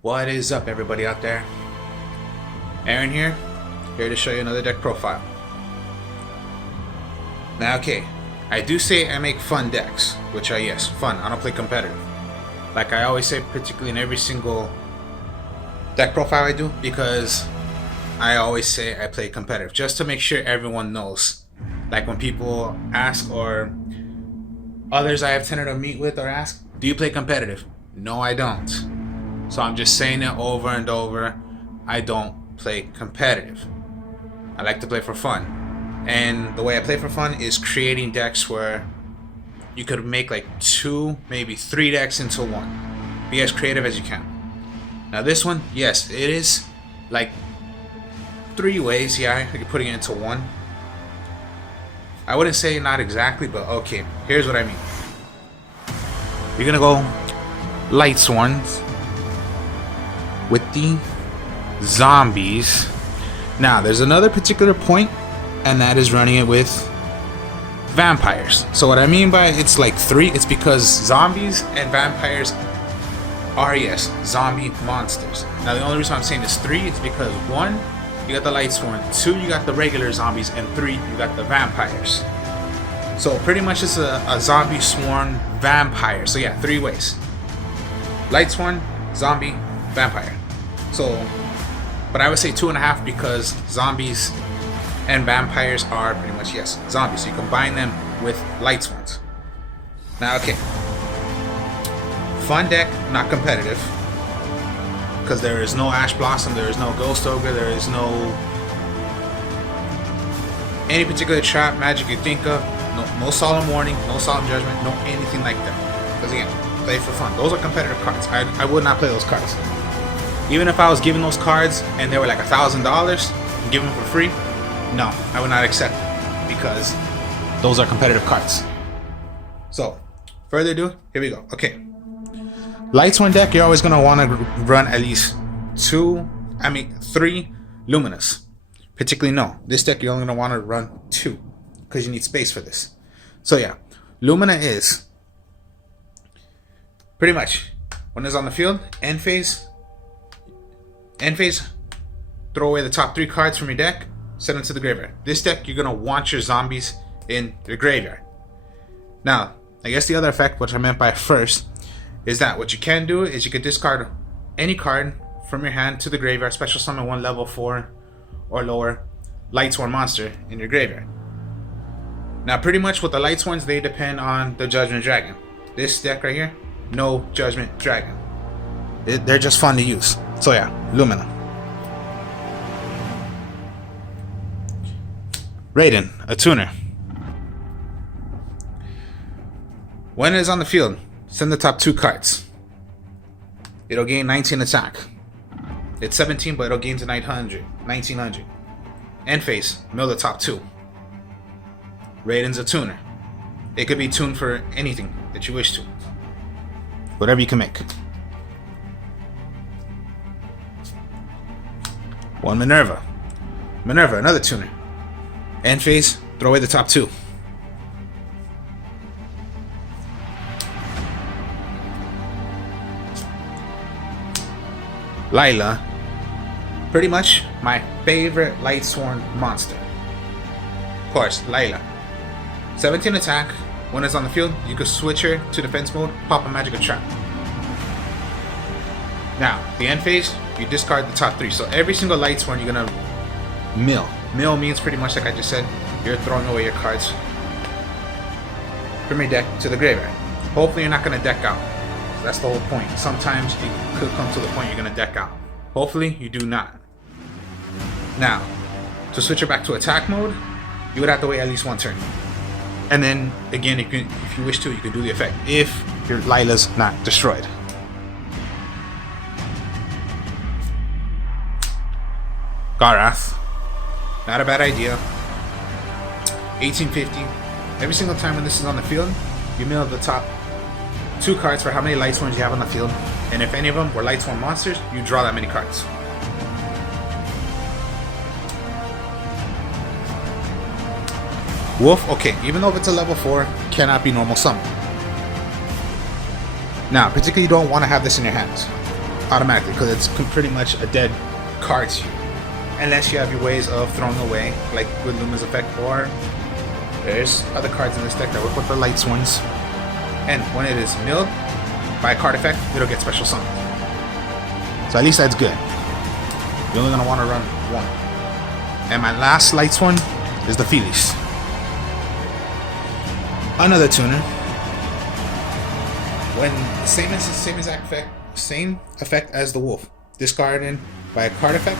What is up, everybody out there? Aaron here to show you another deck profile. Now, okay, I do say I make fun decks, which are, yes, fun. I don't play competitive. Like I always say, particularly in every single deck profile I do, because I always say I play competitive, just to make sure everyone knows. Like when people ask, or others I have tended to meet with or ask, do you play competitive? No, I don't. So I'm just saying it over and over. I don't play competitive. I like to play for fun. And the way I play for fun is creating decks where you could make like 2, maybe 3 decks into one. Be as creative as you can. Now this one, yes, it is like 3 ways, yeah, like putting it into one. I wouldn't say not exactly, but okay, here's what I mean. You're gonna go Lightsworns with the zombies. Now there's another particular point, and that is running it with vampires. So what I mean by it's like 3, it's because zombies and vampires are, yes, zombie monsters. Now the only reason I'm saying it's 3 is because 1, you got the Lightsworn, 2, you got the regular zombies, and 3, you got the vampires. So pretty much it's a zombie sworn vampire. So yeah, 3 ways: Lightsworn, zombie, vampire. So, but I would say 2.5 because zombies and vampires are pretty much, yes, zombies. So you combine them with Lightsworns. Now, okay, fun deck, not competitive, because there is no Ash Blossom, there is no Ghost Ogre, there is no any particular trap magic you think of. No Solemn Warning, no Solemn Judgment, no anything like that. Because again, play for fun. Those are competitive cards. I would not play those cards. Even if I was giving those cards and they were like $1,000 and give them for free, no, I would not accept it because those are competitive cards. So, further ado, here we go. Okay, Lightsworn deck, you're always gonna want to run at least 3 Luminous. Particularly, no, this deck you're only gonna want to run 2 because you need space for this. So yeah, Lumina is pretty much when it's on the field, end phase, throw away the top 3 cards from your deck, send them to the graveyard. This deck, you're gonna want your zombies in the graveyard. Now, I guess the other effect, which I meant by first, is that what you can do is you could discard any card from your hand to the graveyard, special summon 1 level 4 or lower Lightsworn monster in your graveyard. Now, pretty much with the Lightsworns, they depend on the Judgment Dragon. This deck right here, no Judgment Dragon. They're just fun to use. So yeah, Lumina. Raiden, a tuner. When it is on the field, send the top 2 cards. It'll gain 19 attack. It's 17, but it'll gain to 1900. End phase, mill the top 2. Raiden's a tuner. It could be tuned for anything that you wish to. Whatever you can make. 1 Minerva. Minerva, another tuner. End phase, throw away the top 2. Lila. Pretty much my favorite Lightsworn monster. Of course, Lila. 17 attack. When it's on the field, you can switch her to defense mode, pop a magic or trap. Now, the end phase, you discard the top 3. So every single Lightsworn you're gonna mill. Mill means pretty much like I just said, you're throwing away your cards from your deck to the graveyard. Hopefully you're not gonna deck out. That's the whole point. Sometimes you could come to the point you're gonna deck out. Hopefully you do not. Now, to switch her back to attack mode, you would have to wait at least 1 turn. And then again, if you wish to, you can do the effect if your Lila's not destroyed. Garath, not a bad idea. 1850. Every single time when this is on the field, you mill the top 2 cards for how many Lightsworns you have on the field, and if any of them were Lightsworn monsters, you draw that many cards. Wolf, okay, even though if it's a level 4, cannot be normal summon. Now, particularly, you don't want to have this in your hands automatically because it's pretty much a dead card to you. Unless you have your ways of throwing away, like with Lumina's effect, or there's other cards in this deck that work with the lights ones. And when it is milled by a card effect, it'll get special summoned. So at least that's good. You're only going to want to run one. And my last lights one is the Felis. Another tuner. When same effect as the wolf. Discarded by a card effect,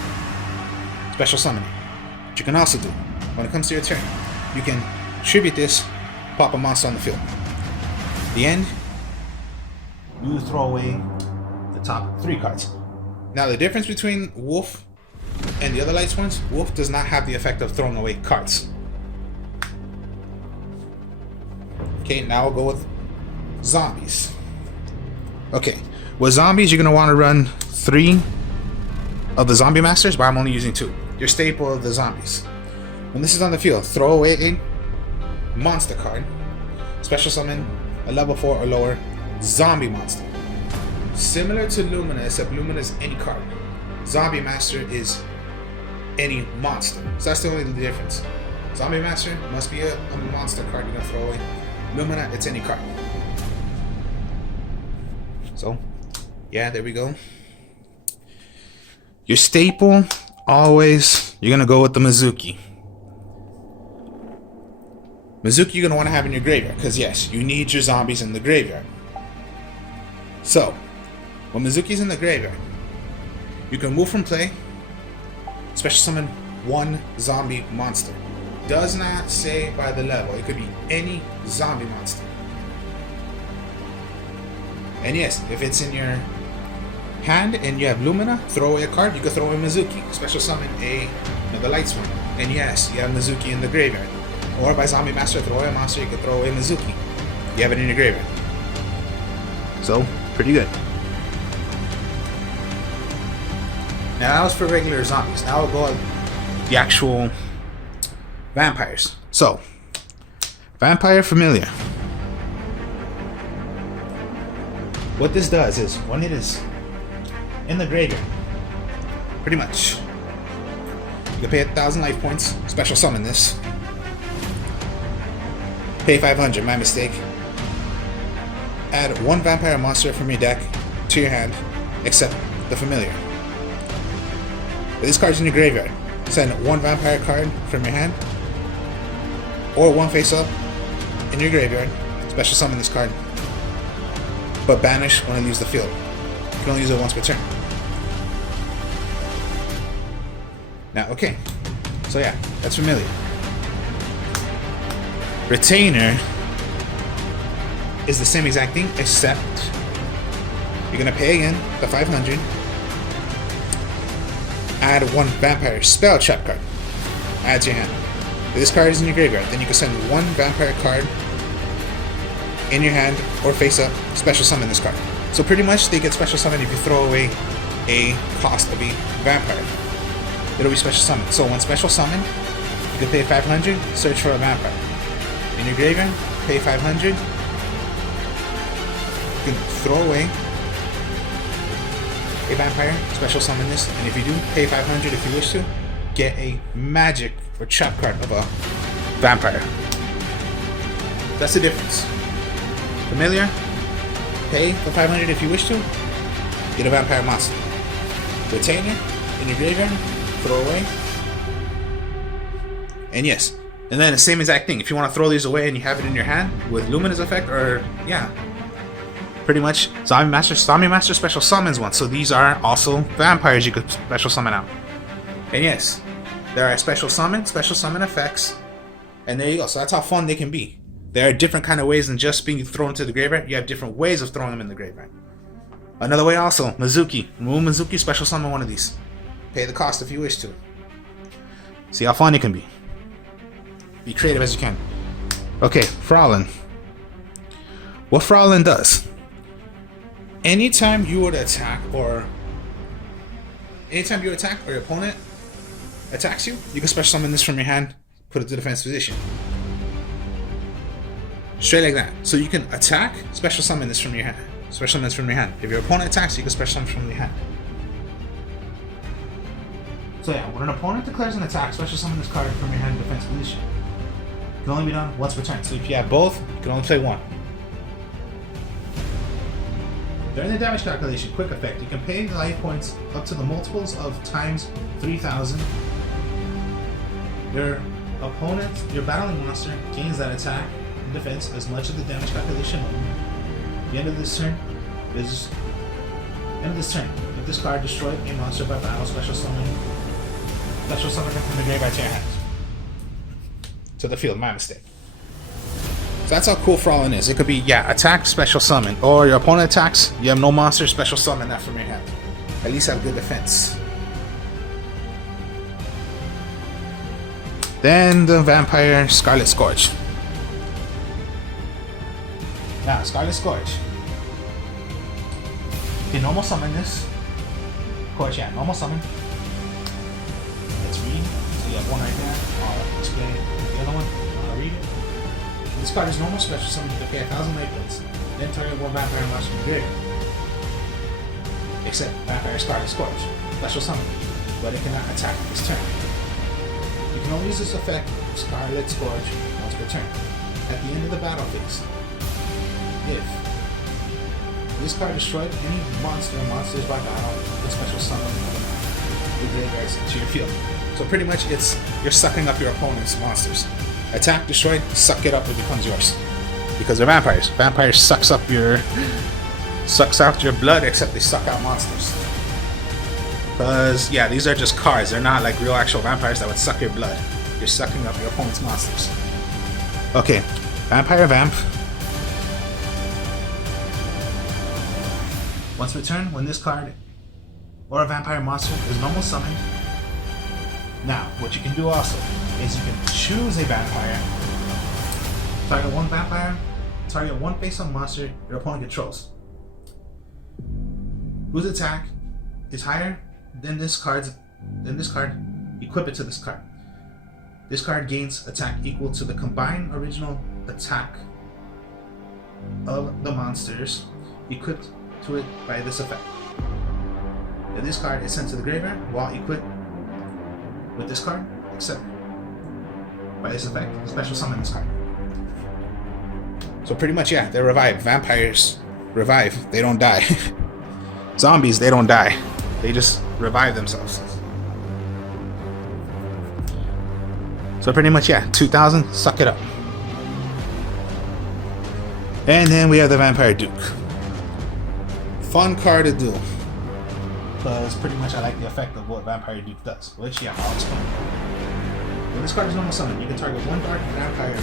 special summoning. What you can also do, when it comes to your turn, you can tribute this, pop a monster on the field. At the end, you throw away the top 3 cards. Now the difference between Wolf and the other lights ones, Wolf does not have the effect of throwing away cards. Okay, now we'll go with zombies. Okay, with zombies, you're going to want to run 3 of the Zombie Masters, but I'm only using 2. Your staple of the zombies. When this is on the field, throw away a monster card. Special summon a level 4 or lower zombie monster. Similar to Lumina, except Lumina is any card. Zombie Master is any monster. So that's the only difference. Zombie Master must be a monster card you're going to throw away. Lumina, it's any card. So, yeah, there we go. Your staple, always, you're going to go with the Mizuki. Mizuki you're going to want to have in your graveyard, because yes, you need your zombies in the graveyard. So, when Mizuki's in the graveyard, you can move from play, special summon 1 zombie monster. Does not say by the level, it could be any zombie monster. And yes, if it's in your hand and you have Lumina, throw away a card, you can throw away Mizuki, special summon another lights one. And yes, you have Mizuki in the graveyard. Or by Zombie Master, throw away a monster, you can throw away Mizuki. You have it in your graveyard. So, pretty good. Now that was for regular zombies. Now we'll go with the actual vampires. So, Vampire Familiar. What this does is, when it is in the graveyard, pretty much, you can pay 1,000 life points, special summon this. Pay 500, my mistake. Add 1 vampire monster from your deck to your hand, except the familiar. With this card's in your graveyard, send 1 vampire card from your hand, or 1 face up in your graveyard, special summon this card, but banish when it leaves the field. You can only use it once per turn. Now, okay, so yeah, that's familiar. Retainer is the same exact thing, except you're gonna pay again the 500. Add 1 vampire spell trap card. Add to your hand. If this card is in your graveyard, then you can send 1 vampire card in your hand or face up, special summon this card. So pretty much they get special summon if you throw away a cost of a vampire. It'll be special summon. So when special summon, you can pay 500, search for a vampire. In your graveyard, pay 500. You can throw away a vampire, special summon this, and if you do, pay 500 if you wish to, get a magic or trap card of a vampire. That's the difference. Familiar, pay the 500 if you wish to, get a vampire monster. Retainer, in your graveyard, throw away. And yes, and then the same exact thing, if you want to throw these away and you have it in your hand with Lumina's effect, or yeah, pretty much Zombie Master special summons one. So these are also vampires you could special summon out. And yes, there are special summon effects, and there you go. So that's how fun they can be. There are different kind of ways than just being thrown to the graveyard. You have different ways of throwing them in the graveyard. Another way also, Mizuki. Remove Mizuki, special summon one of these. Pay the cost if you wish to. See how fun it can be. Be creative as you can. Okay, Fraulein. What Fraulein does, anytime you would attack or your opponent attacks you, you can special summon this from your hand, put it to defense position. Straight like that. So you can attack, special summon this from your hand. Special summons from your hand. If your opponent attacks, you can special summon from your hand. So yeah, when an opponent declares an attack, special summon this card from your hand in defense position. It can only be done once per turn. So if you have both, you can only play one. During the damage calculation, quick effect, you can pay the life points up to the multiples of times 3,000. Your opponent, your battling monster, gains that attack and defense as much of the damage calculation only. At the end of this turn, if this card destroyed a monster by battle, special summon it from the graveyard to your hand. To the field, my mistake. So that's how cool Frolin is. It could be, yeah, attack, special summon, or your opponent attacks, you have no monster, special summon that from your hand. At least have good defense. Then the Vampire Scarlet Scourge. Now, Scarlet Scourge. You can normal summon this. Of course, yeah, normal summon. Let's read. So you have one right there. I'll explain the other one. I'll read it. This card is normal special summon. You can pay 1,000 life points. Then target one Vampire monster from the graveyard. Except Vampire Scarlet Scourge. Special summon. But it cannot attack this turn. You can only use this effect, Scarlet Scourge, once per turn. At the end of the battle phase. If this card destroyed any monsters by battle, you can special summon the graveyards to your field. So pretty much you're sucking up your opponent's monsters. Attack, destroy, suck it up, it becomes yours. Because they're vampires. Vampires sucks out your blood, except they suck out monsters. Because yeah, these are just cards. They're not like real actual vampires that would suck your blood. You're sucking up your opponent's monsters. Okay, Vampire Vamp. Once per turn, when this card or a vampire monster is normal summoned. Now, what you can do also is you can choose a vampire, target one vampire, target one face-up monster your opponent controls, whose attack is higher than this card, equip it to this card. This card gains attack equal to the combined original attack of the monsters equipped to it by this effect. If this card is sent to the graveyard while equipped with this card, except by this effect, special summon this card. So pretty much, yeah, they're revived. Vampires revive, they don't die. Zombies, they don't die. They just revive themselves. So pretty much, yeah, 2,000, suck it up. And then we have the Vampire Duke. Fun card to do. Because pretty much I like the effect of what Vampire Duke does. Which, yeah, I'll explain. When this card is normal summon, you can target one dark vampire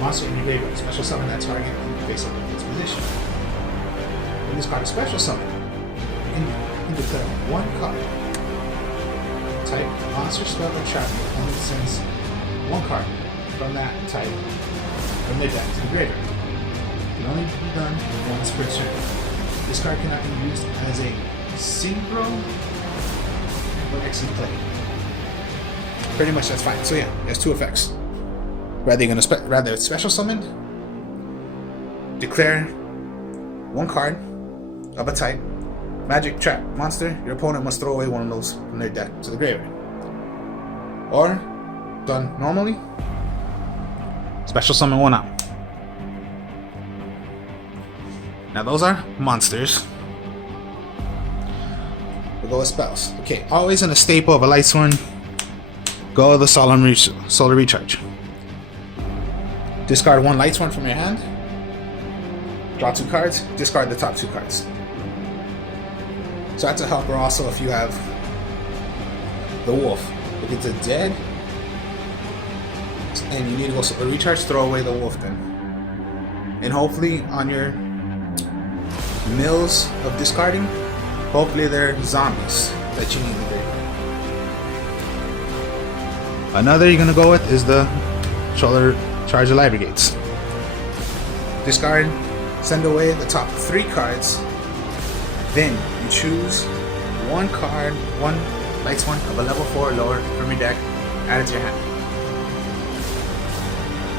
monster in your graveyard. Special summon that target in face up in its position. When this card is special summon, you can declare one card. Type monster, spell, or trap. Your opponent sends one card from that type from their deck to the graveyard. It can only be done once per turn. This card cannot be used as a synchro or exit play. Pretty much that's fine. So yeah, there's two effects. Rather it's special summoned, declare one card of a type, magic, trap, monster, your opponent must throw away one of those from their deck to the graveyard. Or, done normally, special summon one out. Now those are monsters. We'll go with spells. Okay, always in a staple of a Lightsworn, go with the Solar Recharge. Discard one Lightsworn from your hand. Draw two cards, discard the top two cards. So that's a helper also if you have the wolf. If it's a dead and you need to go Solar Recharge, throw away the wolf then. And hopefully on your mills of discarding, hopefully they're zombies that you need to break. Another you're gonna go with is the Solar Charge of Light Brigades. Discard, send away the top three cards. Then you choose one card, one Lightsworn of a level 4 or lower from your deck, add it to your hand.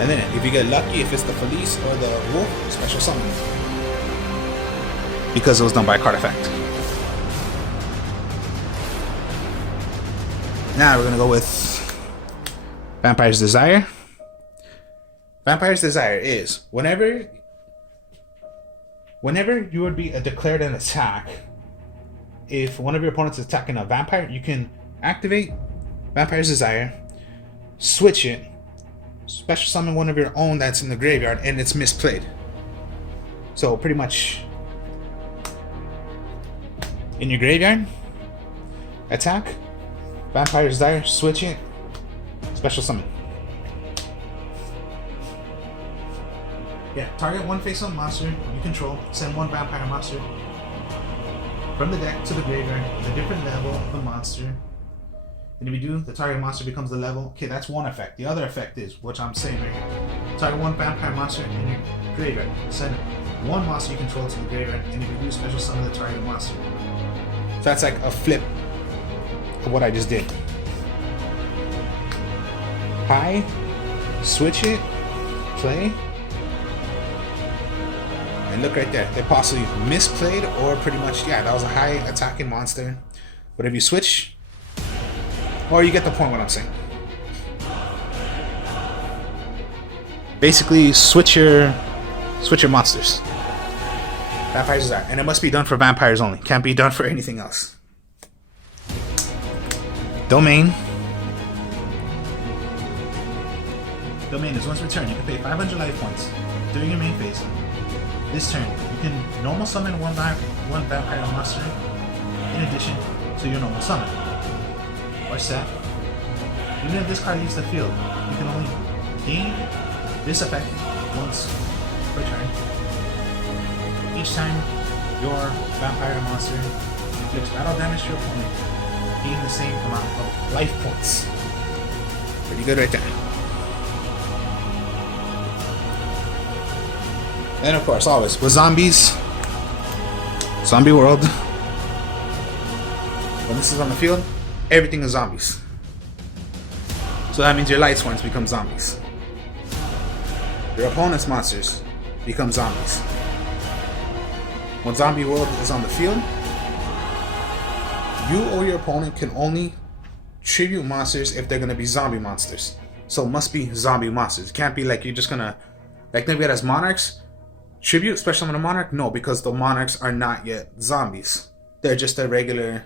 And then if you get lucky, if it's the Felice or the Wolf, special summon. because it was done by a card effect. Now we're gonna go with Vampire's Desire. Vampire's Desire is whenever you would be declared an attack, if one of your opponents is attacking a vampire, you can activate Vampire's Desire, switch it, special summon one of your own that's in the graveyard, and it's misplayed. So pretty much in your graveyard, attack, Vampire's Desire, switch it, special summon. Yeah, target one face-up monster you control, send one vampire monster from the deck to the graveyard with a different level of the monster. And if you do, the target monster becomes the level. Okay, that's one effect. The other effect is, which I'm saying right here. Target one vampire monster in your graveyard. Send one monster you control to the graveyard, and if you do, special summon the target monster. So that's like a flip of what I just did. High, switch it, play. And look right there, they possibly misplayed or pretty much, yeah, that was a high attacking monster. But if you switch, or you get the point what I'm saying. Basically, switch your monsters. Vampires is that, and it must be done for vampires only. Can't be done for anything else. Domain. Domain is once returned, you can pay 500 life points during your main phase. This turn, you can normal summon one vampire monster in addition to your normal summon. Or set. Even if this card leaves the field, you can only gain this effect once per turn. Each time your vampire monster inflicts battle damage to your opponent, gain the same amount of life points. Pretty good right there. And of course, always with zombies, zombie world. When this is on the field, everything is zombies. So that means your light swarms become zombies. Your opponent's monsters become zombies. When zombie world is on the field, you or your opponent can only tribute monsters if they're gonna be zombie monsters. So it must be zombie monsters. It can't be like you're just gonna, like maybe as monarchs, tribute special summon a monarch? No, because the monarchs are not yet zombies. They're just the regular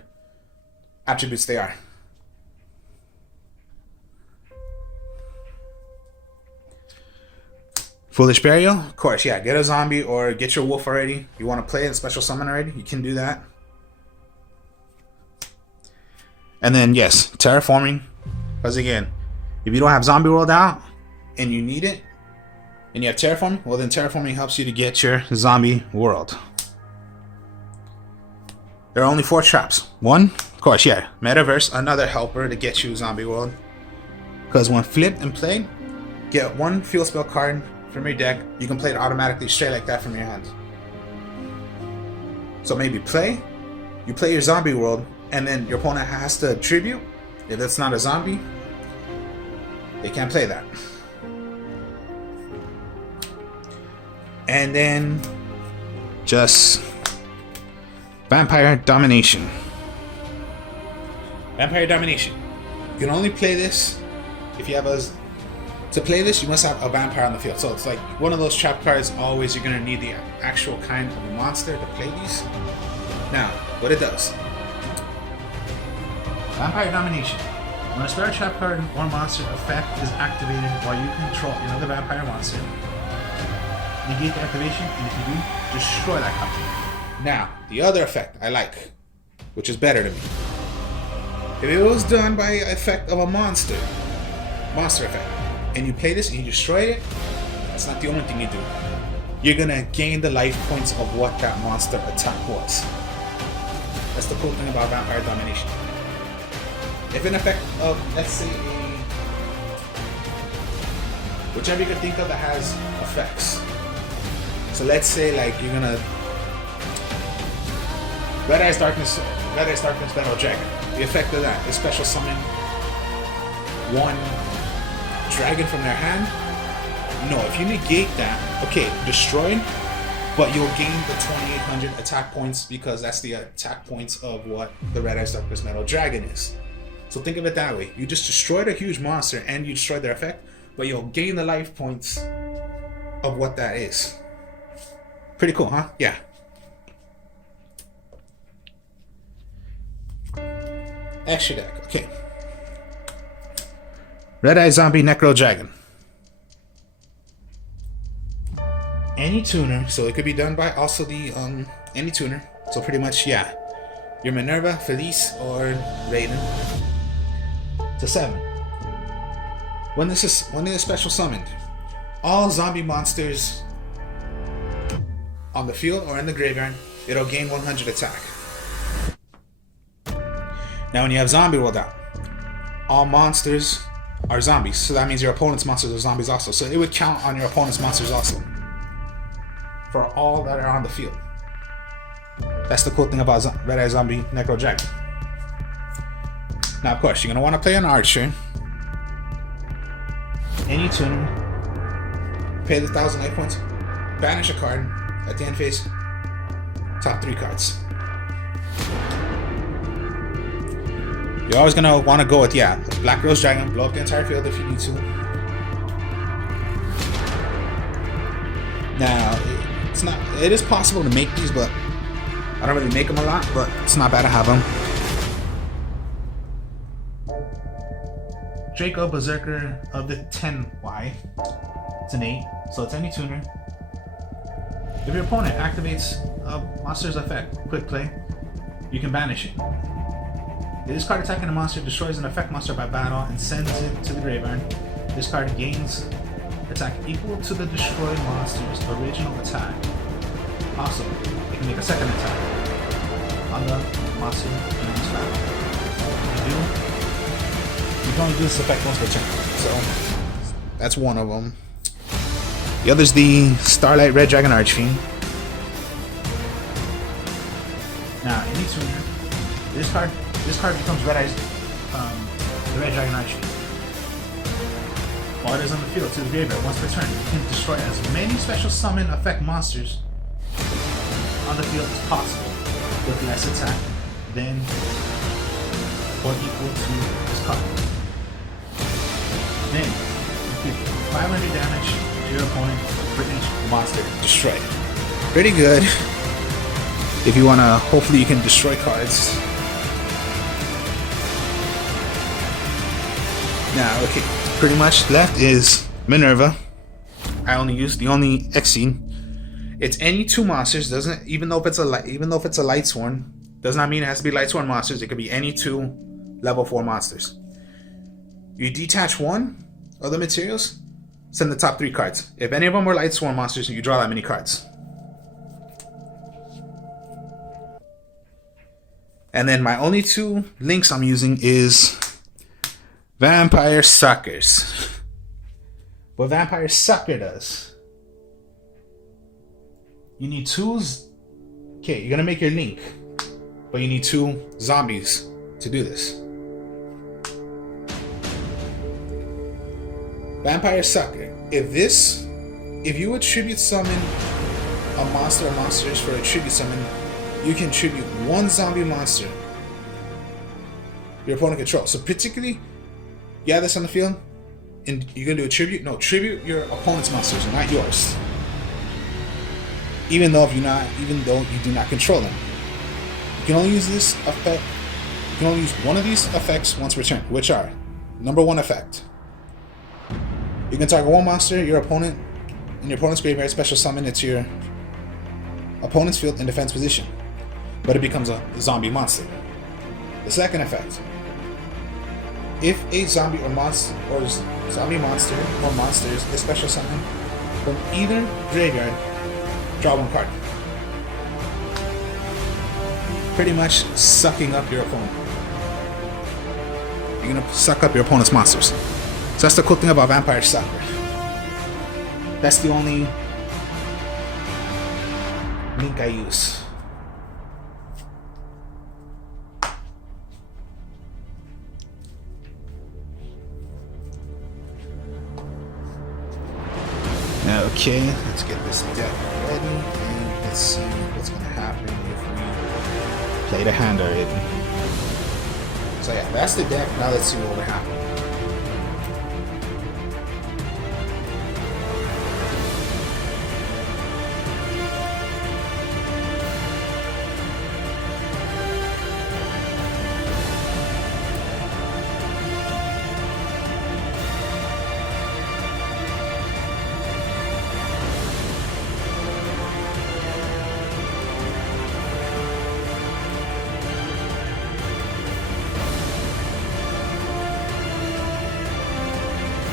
attributes they are. Foolish Burial, of course, yeah, get a zombie or get your wolf already. You want to play a special summon already, you can do that. And then, yes, Terraforming. Because again, if you don't have Zombie World out and you need it, and you have Terraforming, well then Terraforming helps you to get your Zombie World. There are only 4 traps. One, of course, yeah, Metaverse, another helper to get you Zombie World. Because when flipped and played, get one field spell card from your deck, you can play it automatically straight like that from your hand. So maybe you play your Zombie World, and then your opponent has to tribute. If it's not a zombie, they can't play that. And then just Vampire Domination. Vampire Domination. You can only play this if you have a... To play this, you must have a vampire on the field. So it's like one of those trap cards. Always, you're going to need the actual kind of monster to play these. Now, what it does. Vampire Domination. When a spell trap card or monster effect is activated while you control another vampire monster, negate the activation, and if you do, destroy that copy. Now, the other effect I like, which is better to me. If it was done by effect of a monster effect, and you play this and you destroy it, that's not the only thing you do. You're gonna gain the life points of what that monster attack was. That's the cool thing about Vampire Domination. If an effect of, let's say, whichever you can think of that has effects. So let's say like you're gonna Red Eyes Darkness Battle Dragon. The effect of that is special summon one dragon from their hand. No, if you negate that, okay, destroyed, but you'll gain the 2800 attack points because that's the attack points of what the Red Eyes Darkest Metal Dragon is. So think of it that way. You just destroyed a huge monster and you destroyed their effect, but you'll gain the life points of what that is. Pretty cool, huh? Yeah. Extra deck, okay. Red Eye Zombie Necro Dragon. Any tuner, so it could be done by also the any tuner. So pretty much, yeah. Your Minerva, Felice, or Raiden. To 7. When this is special summoned, all zombie monsters on the field or in the graveyard, it'll gain 100 attack. Now when you have zombie rolled out, all monsters are zombies, so that means your opponent's monsters are zombies also. So it would count on your opponent's monsters also, for all that are on the field. That's the cool thing about Red Eye Zombie Necro Dragon. Now of course, you're going to want to play an archer. Any tuner, pay the 1000 life points, banish a card at the end phase, top 3 cards. You're always gonna want to go with, yeah, Black Rose Dragon, blow up the entire field if you need to. Now, it is possible to make these, but I don't really make them a lot, but it's not bad to have them. Draco Berserker of the 10Y. It's an 8, so it's any tuner. If your opponent activates a monster's effect, quick play, you can banish it. If this card attacking a monster destroys an effect monster by battle and sends it to the graveyard, this card gains attack equal to the destroyed monster's original attack. Also, it can make a second attack on the monster in this battle. You can only do this effect once per turn, so that's one of them. The other's the Starlight Red Dragon Archfiend. Now, any tuner, this card becomes Red Eyes, the Red Dragon Archfiend. While it is on the field to the graveyard once per turn, you can destroy as many special summon effect monsters on the field as possible with less attack than or equal to this card. Then, you do 500 damage to your opponent for each monster destroyed. Pretty good. If you wanna, hopefully you can destroy cards. Now, okay, pretty much left is Minerva. I only use the only Exene. It's any 2 monsters. Doesn't even though if it's a Lightsworn, does not mean it has to be Lightsworn monsters. It could be any 2 level 4 monsters. You detach 1 of the materials, send the top 3 cards. If any of them were Lightsworn monsters, you draw that many cards. And then my only 2 links I'm using is Vampire Suckers. What Vampire Sucker does, you need 2s. Okay, you're gonna make your link, but you need 2 zombies to do this. Vampire Sucker. If you attribute summon a monster or monsters for a tribute summon, you can tribute 1 zombie monster your opponent controls. So particularly, you have this on the field, and you're gonna do a tribute. No, tribute your opponent's monsters, not yours. Even though you do not control them, you can only use this effect. You can only use one of these effects once per turn, which are: number 1 effect. You can target 1 monster, your opponent, in your opponent's graveyard, special summon it to your opponent's field in defense position, but it becomes a zombie monster. The second effect: if a zombie or monster or zombie monster or monsters is special summon from either graveyard, draw 1 card. Pretty much sucking up your opponent. You're gonna suck up your opponent's monsters. So that's the cool thing about Vampire Sucker. That's the only link I use. Okay, let's get this deck ready. let's see what's gonna happen if we play the hand already. So yeah, that's the deck. Now let's see what would happen.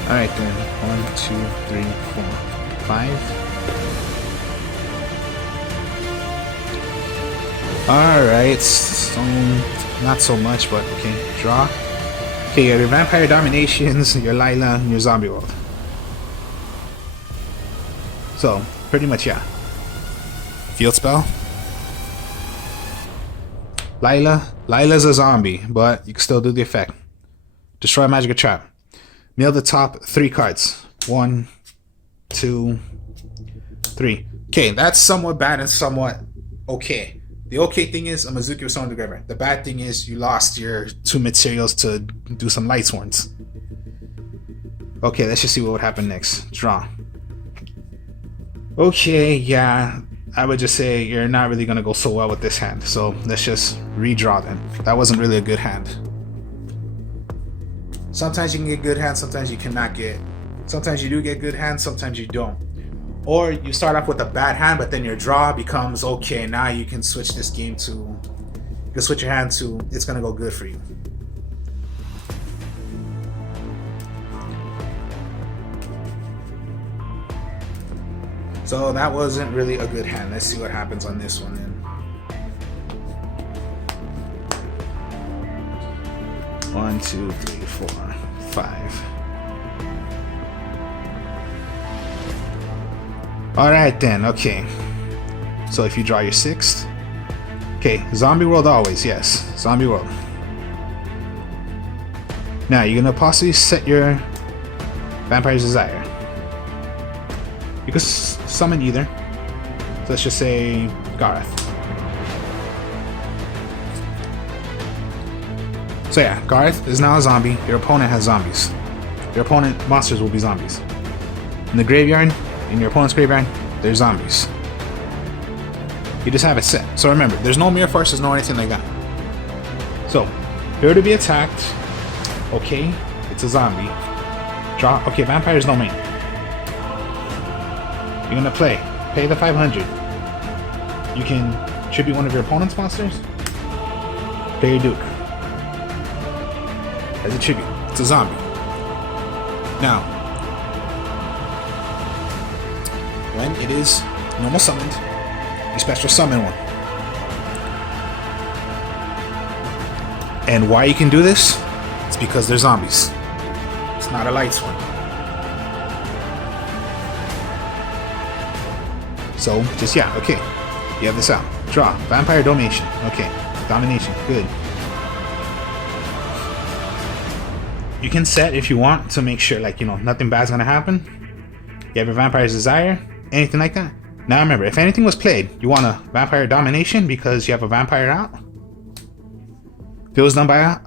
Alright then, 1, 2, 3, 4, 5. Alright, so not so much, but okay, draw. Okay, you have your Vampire Dominations, your Lyla, and your Zombie World. So, pretty much, yeah. Field spell. Lyla's a zombie, but you can still do the effect. Destroy a magic trap. Mill the top 3 cards. 1, 2, 3. Okay, that's somewhat bad and somewhat okay. The okay thing is a Mizuki was summoned to graveyard. The bad thing is you lost your 2 materials to do some Lightsworns. Okay, let's just see what would happen next. Draw. Okay, yeah, I would just say you're not really gonna go so well with this hand. So let's just redraw then. That wasn't really a good hand. Sometimes you can get good hands, sometimes you cannot get. Sometimes you do get good hands, sometimes you don't. Or you start off with a bad hand, but then your draw becomes okay. Now you can switch this game to. You can switch your hand to. It's gonna go good for you. So that wasn't really a good hand. Let's see what happens on this one then. 1, 2, 3, 4, 5. Alright then, okay. So if you draw your 6th. Okay, Zombie World always, yes. Zombie World. Now you're gonna possibly set your Vampire's Desire. You can summon either. So let's just say Gareth. So yeah, Gareth is now a zombie. Your opponent has zombies. Your opponent monsters will be zombies. In the graveyard, in your opponent's graveyard, there's zombies. You just have it set. So remember, there's no mirror forces, no anything like that. So, here to be attacked. Okay, it's a zombie. Draw. Okay, Vampire's no main. You're gonna pay the 500. You can tribute one of your opponent's monsters. Pay your Duke as a tribute. It's a zombie. Now, when it is normal summoned, you special summon one. And why you can do this? It's because they're zombies. It's not a lights one. So, just yeah, okay. You have this out. Draw. Vampire Domination. Okay. Domination. Good. You can set if you want to make sure, like, you know, nothing bad's gonna happen. You have your Vampire's Desire, anything like that. Now remember, if anything was played, you want a Vampire Domination because you have a vampire out. If it was done by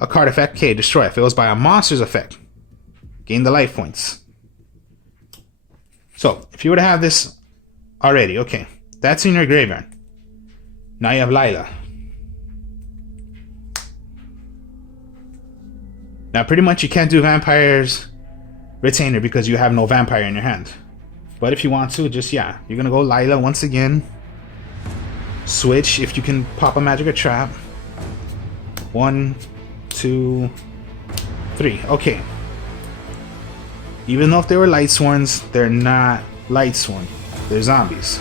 a card effect, okay, destroy. If it was by a monster's effect, gain the life points. So, if you were to have this already, okay, that's in your graveyard. Now you have Lyla. Now, pretty much you can't do Vampire's Retainer because you have no vampire in your hand. But if you want to, just yeah, you're gonna go Lyla once again. Switch if you can pop a magic or trap. 1, 2, 3. Okay. Even though if they were Lightsworns, they're not Lightsworn. They're zombies.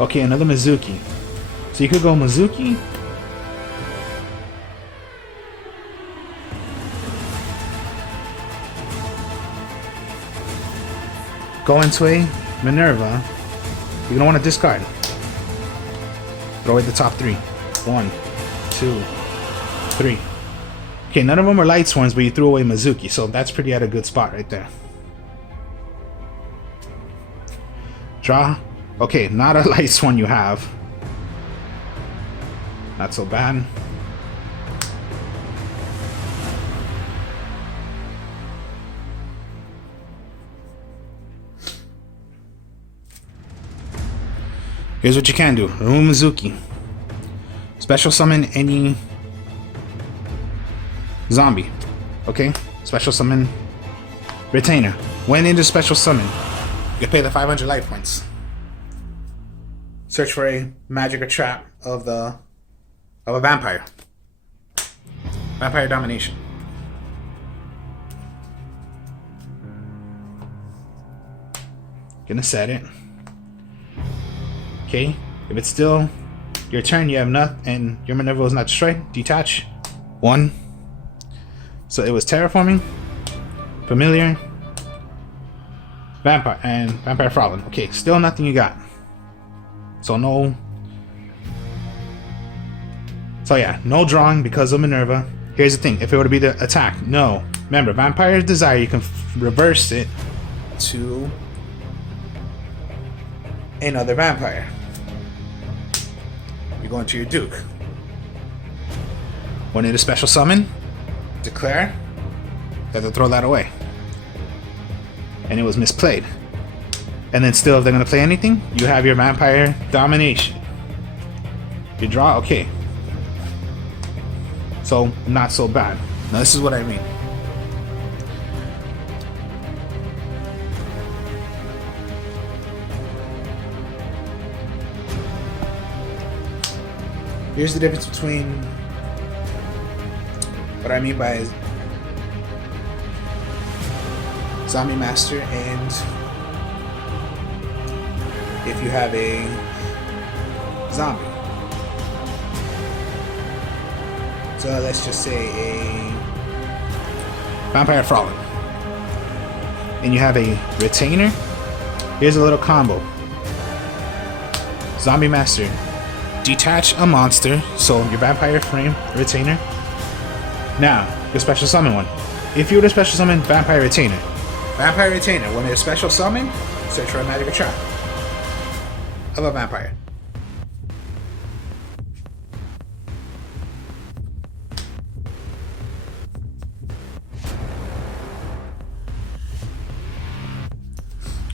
Okay, another Mizuki. So you could go Mizuki. Go into a Minerva. You're gonna want to discard. Throw away the top 3. 1, 2, 3. Okay, none of them are Lightsworns, but you threw away Mizuki, so that's pretty at a good spot right there. Draw. Okay, not a light one you have. Not so bad. Here's what you can do. Remove Mizuki. Special summon any zombie. Okay? Special summon Retainer. When into special summon, you pay the 500 life points. Search for a magic or trap of a vampire. Vampire domination. Gonna set it. Okay, if it's still your turn, you have nothing, and your Minerva was not destroyed, detach. 1. So it was terraforming, familiar, vampire, and vampire Frolin. Okay, still nothing you got. So no. So yeah, no drawing because of Minerva. Here's the thing: if it were to be the attack, no. Remember, Vampire's Desire, you can reverse it to another vampire. You go into your Duke. When it is special summon, declare. You have to throw that away. And it was misplayed. And then still, if they're gonna play anything, you have your Vampire Domination. You draw, okay. So, not so bad. Now this is what I mean. Here's the difference between what I mean by Zombie Master and if you have a zombie. So let's just say a Vampire Frolin. And you have a Retainer. Here's a little combo. Zombie Master. Detach a monster, so your Vampire Frame Retainer. Now, your special summon one. If you were to special summon Vampire Retainer, when it's special summon, search for a magic or trap of a vampire.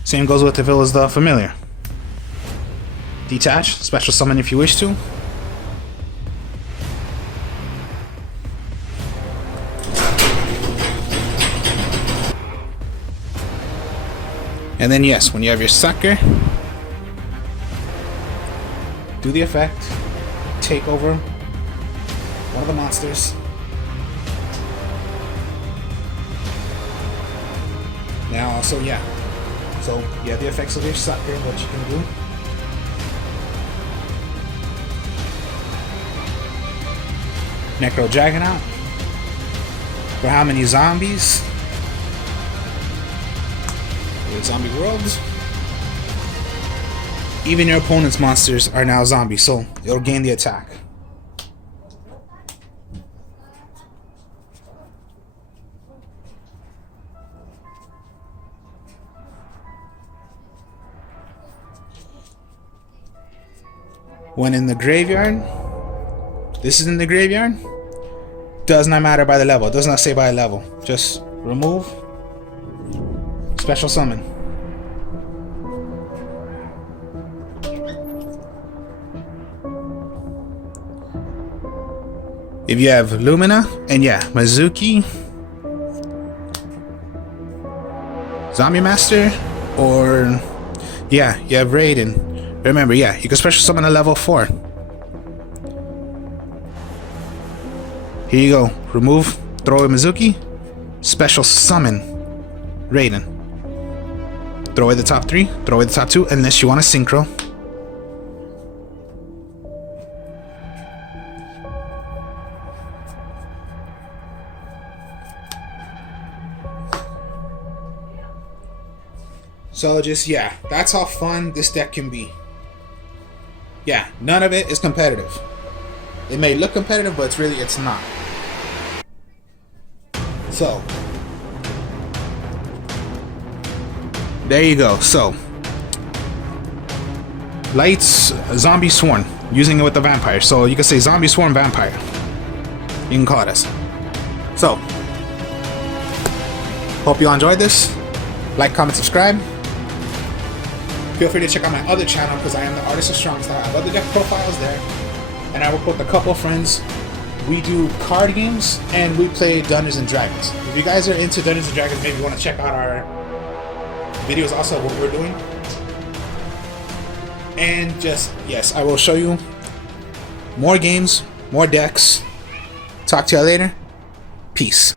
Same goes with if it was the familiar. Detach, special summon if you wish to. And then yes, when you have your sucker, do the effect, take over one of the monsters. Now also, yeah. So you have the effects of your sucker, what you can do. Necro Juggernaut. For how many zombies? Zombie worlds. Even your opponent's monsters are now zombies, so it'll gain the attack. When in the graveyard, this is in the graveyard. Does not matter by the level. It does not say by level. Just remove. Special summon. If you have Lumina and yeah, Mizuki, Zombie Master, or yeah, you have Raiden. Remember, yeah, you can special summon a level 4. Here you go. Remove, throw away Mizuki, special summon Raiden. Throw away the top 3, throw away the top 2, unless you want a synchro. So just, yeah, that's how fun this deck can be. Yeah, none of it is competitive. It may look competitive, but it's not. So, there you go. So, Lights Zombie Swarm, using it with the vampire. So you can say Zombie Swarm Vampire. You can call it this. So, hope you all enjoyed this. Like, comment, subscribe. Feel free to check out my other channel because I am the Artist of Strong Style. I have other deck profiles there, and I work with a couple of friends. We do card games and we play Dungeons and Dragons. If you guys are into Dungeons and Dragons, maybe you want to check out our videos also of what we're doing. And just, yes, I will show you more games, more decks. Talk to you later. Peace.